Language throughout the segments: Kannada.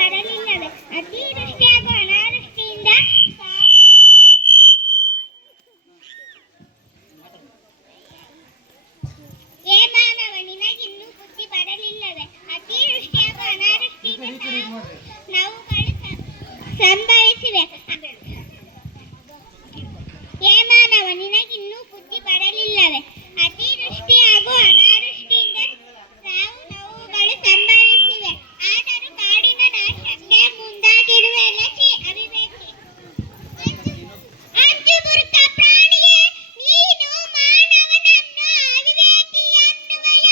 ಬರಲಿಲ್ಲವೇ? ಅತಿವೃಷ್ಟಿ ಹಾಗೂ ಅನಾವೃಷ್ಟಿಯಿಂದ ಏ ಮಾನವ, ನಿನಗಿನ್ನೂ ಬುದ್ಧಿ ಬರಲಿಲ್ಲವೇ? ಅತಿವೃಷ್ಟಿ ಹಾಗೂ ಅನಾವೃಷ್ಟಿಯಿಂದ ನೋವುಗಳು ಸಂಭವಿಸಿವೆ. ಏ ಮಾನವ, ನಿನಗಿನ್ನೂ ಬುದ್ಧಿ ಬರಲಿಲ್ಲವೇ? ಅತಿವೃಷ್ಟಿ ಹಾಗೂ ಅನಾವೃಷ್ಟಿಯಿಂದ ನೋವುಗಳು ಸಂಭವಿಸಿವೆ. ಆದರೂ ಕಾಡಿನ ನಾಶಕ್ಕೆ ಮುಂದಾಗಿರುವೆಲ್ಲ. ಅವಿವೇಕಿ, ಅಂಜುಬುರ್ಕ ಪ್ರಾಣಿಯೇ, ನೀನು ಮಾನವನನ್ನು ಅವಿವೇಕಿ ಅನ್ನುವೆಯ?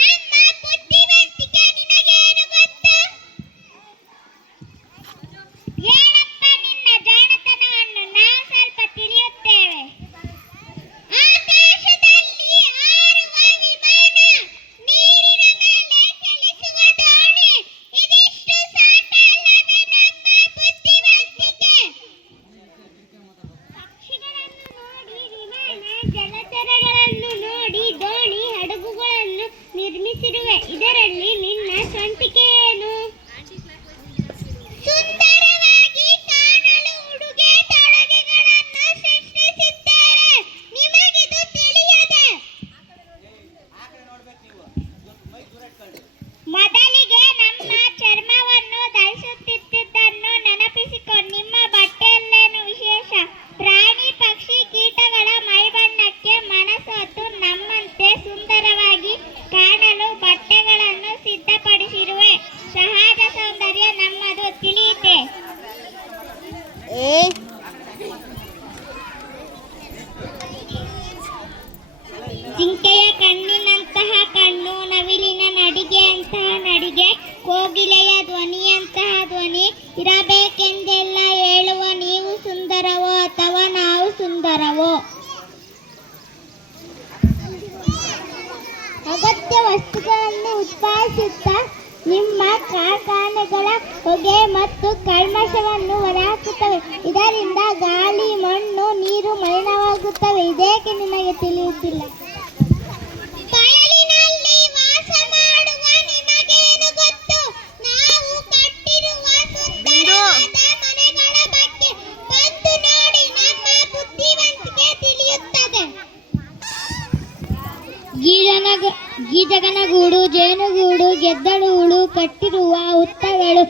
ನಮ್ಮ ಬುದ್ಧಿವಂತಿಕೆ ನಿನಗೇನು ಗೊತ್ತು? ಹೇಳಪ್ಪ ನಿನ್ನ ಜಾಣತನವನ್ನು, ನಾವು ಸ್ವಲ್ಪ ತಿಳಿಯುತ್ತೇವೆ. ಆಕಾಶದಲ್ಲಿ ಹಾರುವ ವಿಮಾನ, ನೀರಿನ ಮೇಲೆ ಚಲಿಸುವ ದೋಣಿ, ಇದಿಷ್ಟು ಸಾಕಲ್ಲವೇ ನಮ್ಮ ಬುದ್ಧಿವಂತಿಕೆ? ಪಕ್ಷಿಗಳನ್ನು ನೋಡಿ ವಿಮಾನ, ಜಲಚರಗಳನ್ನು ನೋಡಿ ದೋಣಿ, ಹಡಗುಗಳನ್ನು ನಿರ್ಮಿಸಿರುವೆ. ಇದರಲ್ಲಿ ನಿನ್ನ ಸ್ವಂತಿಕೆ ಏನು? ಸುಂದರವಾಗಿ ಕಾಣಲು ಉಡುಗೆ ತೊಡುಗೆಗಳನ್ನು ಸೃಷ್ಟಿಸಿದ್ದೇವೆ. ನಿಮಗಿದು ತಿಳಿಯದೆ? ಮೊದಲಿಗೆ ನಮ್ಮ ಚರ್ಮವನ್ನು ಧರಿಸುತ್ತಿದ್ದುದನ್ನು ನೆನಪಿಸಿಕೊ. ನಿಮ್ಮ ಬಟ್ಟೆಯಲ್ಲೇನು ವಿಶೇಷ? ಪ್ರಾಣಿ ಪಕ್ಷಿ ಕೀಟಗಳ ಮೈಬಣ್ಣಕ್ಕೆ ಮನಸೋತು ನಮ್ಮಂತೆ ಸುಂದರವಾಗಿ ಕಾಣಲು ಬಟ್ಟೆಗಳನ್ನು ಸಿದ್ಧಪಡಿಸಿರುವೆ. ಸಹಜ ಸೌಂದರ್ಯ ನಮ್ಮದು, ತಿಳಿಯಿತೆ? ಜಿಂಕೆಯ ಕಣ್ಣಿನಂತಹ ಕಣ್ಣು, ನವಿಲಿನ ನಡಿಗೆಯಂತಹ ನಡಿಗೆ, ಕೋಗಿಲೆಯ ಧ್ವನಿಯಂತಹ ಧ್ವನಿ ಇರಬೇಕೆಂದೆಲ್ಲ ಹೇಳುವ ನೀವು ಸುಂದರವೋ ಅಥವಾ ನಾವು ಸುಂದರವೋ? ಅಗತ್ಯ ವಸ್ತುಗಳನ್ನು ಉತ್ಪಾದಿಸುತ್ತಾ ನಿಮ್ಮ ಕಾರ್ಖಾನೆಗಳ ಹೊಗೆ ಮತ್ತು ಕಲ್ಮಶವನ್ನು ಹೊರಹಾಕುತ್ತವೆ. ಇದರಿಂದ ಗಾಳಿ, ಮಣ್ಣು, ನೀರು ಮಲಿನವಾಗುತ್ತವೆ. ಇದೇಕೆ ನಿನಗೆ ತಿಳಿಯುತ್ತಿಲ್ಲ? ಬಯಲಿನಲ್ಲಿ ವಾಸ ಮಾಡುವ ನಿಮಗೇನು ಗೊತ್ತು? ನಾವು ಕಟ್ಟಿರುವ ಸುಂದರವಾದ ಮನೆಗಳ ಬಗ್ಗೆ ಬಂದು ನೋಡಿ, ನಮ್ಮ ಬುದ್ಧಿವಂತಿಕೆ ತಿಳಿಯುತ್ತದೆ. ಗೀಜಗನಗೂಡು, ಜೇನುಗೂಡು, ಗೆದ್ದಲು ಹುಳು ಕಟ್ಟಿರುವ ಹುತ್ತಗಳು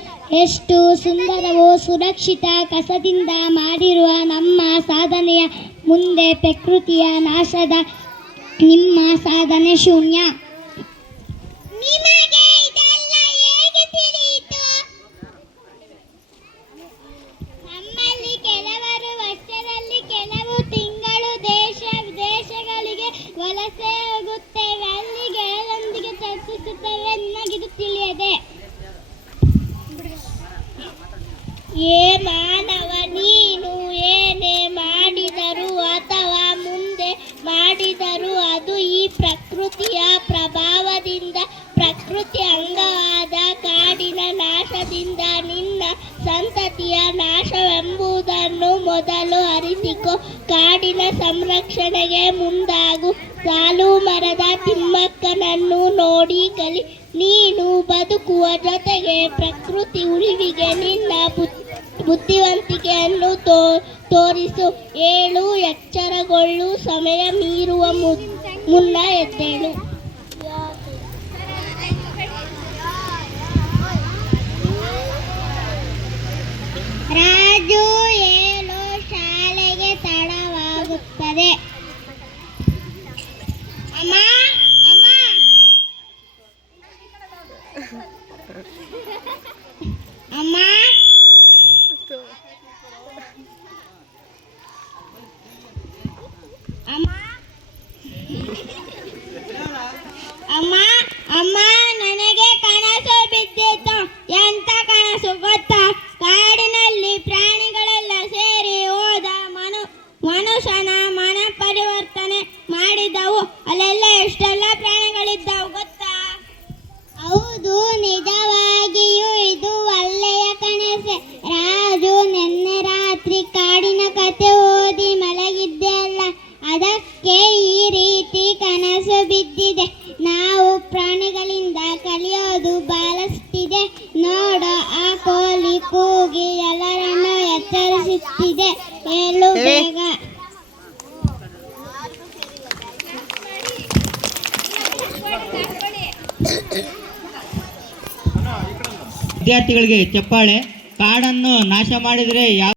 ಎಷ್ಟು ಸುಂದರವೋ. ಸುರಕ್ಷಿತ ಕಸದಿಂದ ಮಾಡಿರುವ ನಮ್ಮ ಸಾಧನೆಯ ಮುಂದೆ ಪ್ರಕೃತಿಯ ನಾಶದ ನಿಮ್ಮ ಸಾಧನೆ ಶೂನ್ಯ. ನಿಮಗೆ ಇದೆಲ್ಲ ಹೇಗೆ ತಿಳಿಯಿತು? ನಮ್ಮಲ್ಲಿ ಕೆಲವರು ವರ್ಷದಲ್ಲಿ ಕೆಲವು ತಿಂಗಳು ದೇಶ ವಿದೇಶಗಳಿಗೆ ವಲಸೆ ಹೋಗುತ್ತೇವೆ. ಅಲ್ಲಿ ಗೆಳೆಯರೊಂದಿಗೆ ಚರ್ಚಿಸುತ್ತೇವೆ. ನಿಮಗಿದು ತಿಳಿಯದೆ? ಏ ಮಾನವ, ನೀನು ಏನೇ ಮಾಡಿದರೂ ಅಥವಾ ಮುಂದೆ ಮಾಡಿದರೂ ಅದು ಈ ಪ್ರಕೃತಿಯ ಪ್ರಭಾವದಿಂದ, ಪ್ರಕೃತಿ ಅಂಗವಾದ ಕಾಡಿನ ನಾಶದಿಂದ ನಿನ್ನ ಸಂತತಿಯ ನಾಶವೆಂಬುದನ್ನು ಮೊದಲು ಅರಿಸಿಕೊ. ಕಾಡಿನ ಸಂರಕ್ಷಣೆಗೆ ಮುಂದಾಗು. ಸಾಲು ಮರದ ತಿಮ್ಮಕ್ಕನನ್ನು ನೋಡಿ ಕಲಿ. ನೀನು ಬದುಕುವ ಜೊತೆಗೆ ಪ್ರಕೃತಿ ಉಳಿವಿಗೆ ನಿನ್ನ ಬುದ್ಧಿವಂತಿಕೆಯನ್ನು ತೋರಿಸು. ಏಳು, ಎಚ್ಚರಗೊಳ್ಳು, ಸಮಯ ಮೀರುವ ಮುನ್ನ ಎದ್ದೇಳು. ರಾಜು, ಏಳು, ಶಾಲೆಗೆ ತಡವಾಗುತ್ತದೆ. ಅಮ್ಮ, ಅಮ್ಮ, ಅಮ್ಮ, ಅಮ್ಮ, ಅಮ್ಮ, ಅಮ್ಮ, ನನಗೆ ಕನಸು ಬಿದ್ದಿತ್ತು. ಎಂತ ಕನಸು ಗೊತ್ತಾ? ಕಾಡಿನಲ್ಲಿ ಪ್ರಾಣಿಗಳೆಲ್ಲ ಸೇರಿ ಹೋದ ಮನುಷ್ಯನ ಮನ ಪರಿವರ್ತನೆ ಮಾಡಿದವು. ಅಲ್ಲೆಲ್ಲ ಎಷ್ಟೆಲ್ಲ ಪ್ರಾಣಿಗಳಿದ್ದವು ಗೊತ್ತಾ? ಹೌದು, ನಿಜವಾಗಿಯೂ ಇದು ಒಳ್ಳೆಯ ಕನಸೆ. ರಾಜು, ನಿನ್ನೆ ರಾತ್ರಿ ಕಾಡಿನ ಕತೆ ಓದಿ ಮಲಗಿದ್ದೆ ಅಲ್ಲ, ಅದಕ್ಕೆ ಈ ರೀತಿ ಕನಸು ಬಿದ್ದಿದೆ. ನಾವು ಪ್ರಾಣಿಗಳಿಂದ ಕಲಿಯೋದು ಬಹಳಷ್ಟಿದೆ. ನೋಡ, ಆ ಕೂಗಿ ಎಲ್ಲರನ್ನು ಎಚ್ಚರಿಸುತ್ತಿದೆ. ಏಳು ಬೇಗ. ವಿದ್ಯಾರ್ಥಿಗಳಿಗೆ ಚಪ್ಪಾಳೆ. ಕಾಡನ್ನು ನಾಶ ಮಾಡಿದರೆ ಯಾವ